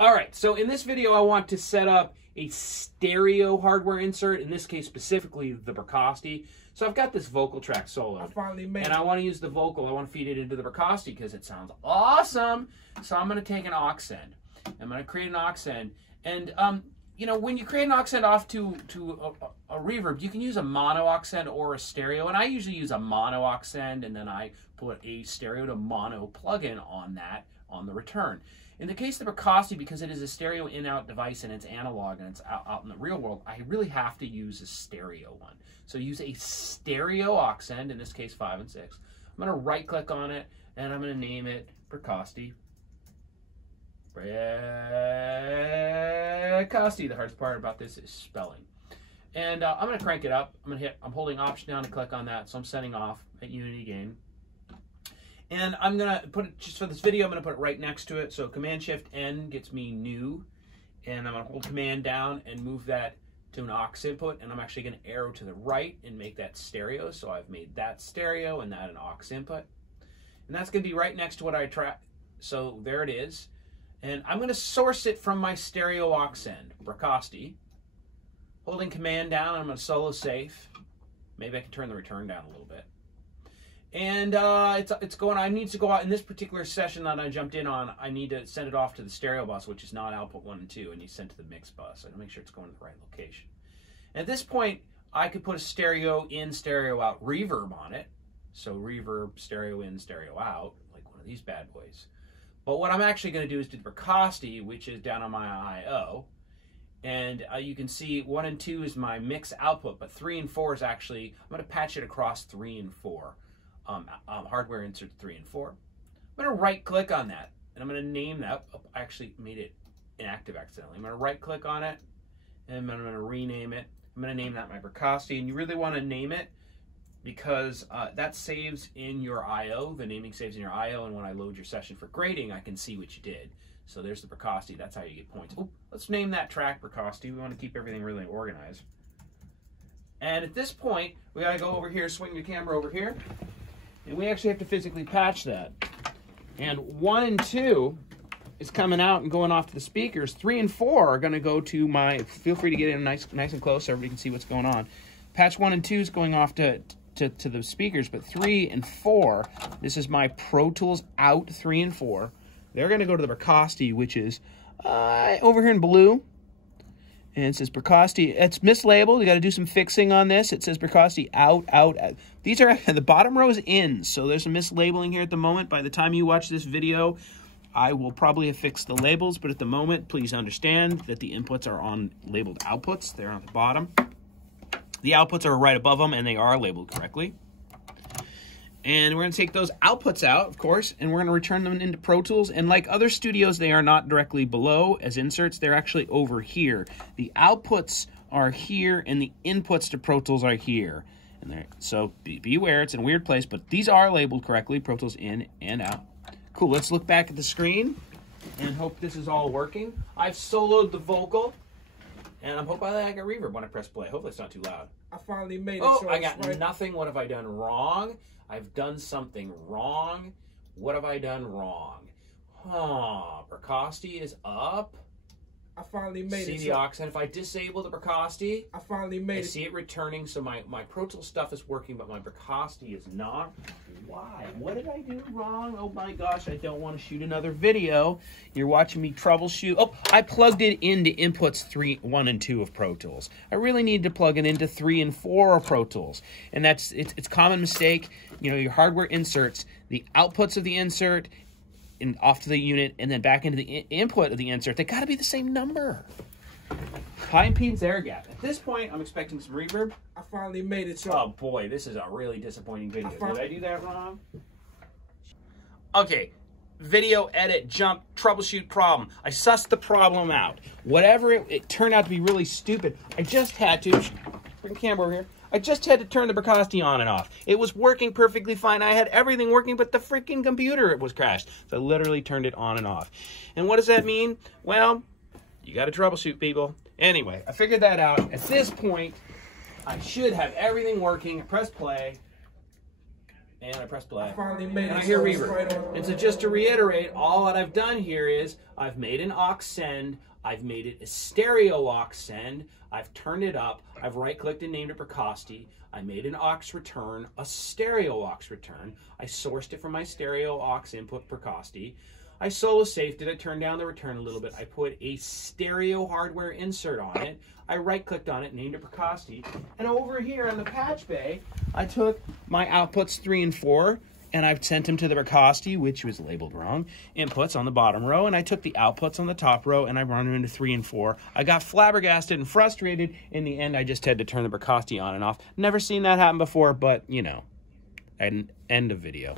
All right, so in this video, I want to set up a stereo hardware insert, in this case specifically the Bricasti. So I've got this vocal track soloed, and I want to use the vocal. I want to feed it into the Bricasti because it sounds awesome. So I'm going to take an aux end. I'm going to create an aux end, and you know, when you create an aux end off to a reverb, you can use a mono aux end or a stereo, and I usually use a mono aux end, and then I put a stereo to mono plugin on that on the return. In the case of the Bricasti, because it is a stereo in-out device and it's analog and it's out in the real world, I really have to use a stereo one. So use a stereo aux end, in this case 5 and 6. I'm going to right-click on it, and I'm going to name it Bricasti. Bricasti. The hardest part about this is spelling. And I'm going to crank it up. I'm holding Option down to click on that, so I'm setting off at Unity Gain. And I'm going to put it, just for this video, I'm going to put it right next to it. So Command-Shift-N gets me new. And I'm going to hold Command down and move that to an aux input. And I'm actually going to arrow to the right and make that stereo. So I've made that stereo and that an aux input. And that's going to be right next to what I track. So there it is. And I'm going to source it from my stereo aux end, Bricasti. Holding Command down, I'm going to solo safe. Maybe I can turn the return down a little bit. And it's going. I need to go out in this particular session that I jumped in on. I need to send it off to the stereo bus, which is not output 1 and 2, and you send to the mix bus. I gotta make sure it's going to the right location. And at this point, I could put a stereo in, stereo out reverb on it. So reverb, stereo in, stereo out, like one of these bad boys. But what I'm actually going to do is do the Bricasti, which is down on my I/O. And you can see 1 and 2 is my mix output, but 3 and 4 is actually, I'm going to patch it across 3 and 4. Hardware insert 3 and 4. I'm going to right click on that, and I'm going to name that. I actually made it inactive accidentally. I'm going to right click on it, and I'm going to rename it. I'm going to name that my Bricasti, and you really want to name it because that saves in your I/O. The naming saves in your I/O, and when I load your session for grading, I can see what you did. So there's the Bricasti. That's how you get points. Oh, let's name that track Bricasti. We want to keep everything really organized. And at this point, we got to go over here, swing the camera over here. And we actually have to physically patch that. And 1 and 2 is coming out and going off to the speakers. 3 and 4 are going to go to my, feel free to get in nice and close so everybody can see what's going on. Patch 1 and 2 is going off to the speakers, but 3 and 4, this is my Pro Tools out 3 and 4. They're going to go to the Bricasti, which is over here in blue. And it says Bricasti. It's mislabeled. You got to do some fixing on this. It says Bricasti out. These are, the bottom row is in, so there's some mislabeling here at the moment. By the time you watch this video, I will probably have fixed the labels, but at the moment, please understand that the inputs are on labeled outputs. They're on the bottom. The outputs are right above them, and they are labeled correctly. And we're going to take those outputs out, of course, and we're going to return them into Pro Tools. And like other studios, they are not directly below as inserts. They're actually over here. The outputs are here, and the inputs to Pro Tools are here. And so be aware, it's in a weird place, but these are labeled correctly, Pro Tools in and out. Cool, let's look back at the screen and hope this is all working. I've soloed the vocal, and I'm hoping I got reverb when I press play. Hopefully it's not too loud. I finally made it. Oh, I got nothing. What have I done wrong? I've done something wrong. What have I done wrong? Bricasti is up. I finally made it. See the aux end. If I disable the Bricasti, I finally made it. I see it returning, so my Pro Tools stuff is working, but my Bricasti is not. Why? What did I do wrong? Oh my gosh, I don't want to shoot another video. You're watching me troubleshoot. Oh, I plugged it into inputs 1 and 2 of Pro Tools. I really need to plug it into 3 and 4 of Pro Tools. And it's a common mistake. You know, your hardware inserts, the outputs of the insert, off to the unit, and then back into the input of the insert. They got to be the same number. High impedance air gap. At this point, I'm expecting some reverb. I finally made it. So. Oh boy, this is a really disappointing video. Did I do that wrong? Okay, video edit, jump, troubleshoot problem. I sussed the problem out. Whatever it turned out to be really stupid. I just had to, bring the camera over here. I just had to turn the Bricasti on and off. It was working perfectly fine. I had everything working, but the freaking computer, it was crashed. So I literally turned it on and off. And what does that mean? Well, you got to troubleshoot, people. Anyway, I figured that out. At this point, I should have everything working. Press play. and I press play. I finally made it. And I hear so it's reverb. right on. And so just to reiterate, all that I've done here is I've made an aux send, I've made it a stereo aux send, I've turned it up, I've right-clicked and named it Pracosti, I made an aux return, a stereo aux return, I sourced it from my stereo aux input Pracosti, I solo safed it, I turned down the return a little bit, I put a stereo hardware insert on it, I right-clicked on it, named it Pracosti, and over here on the patch bay, I took my outputs 3 and 4, and I've sent them to the Pracosti, which was labeled wrong, inputs on the bottom row, and I took the outputs on the top row, and I run them into 3 and 4. I got flabbergasted and frustrated. In the end, I just had to turn the Pracosti on and off. Never seen that happen before, but, you know, end of video.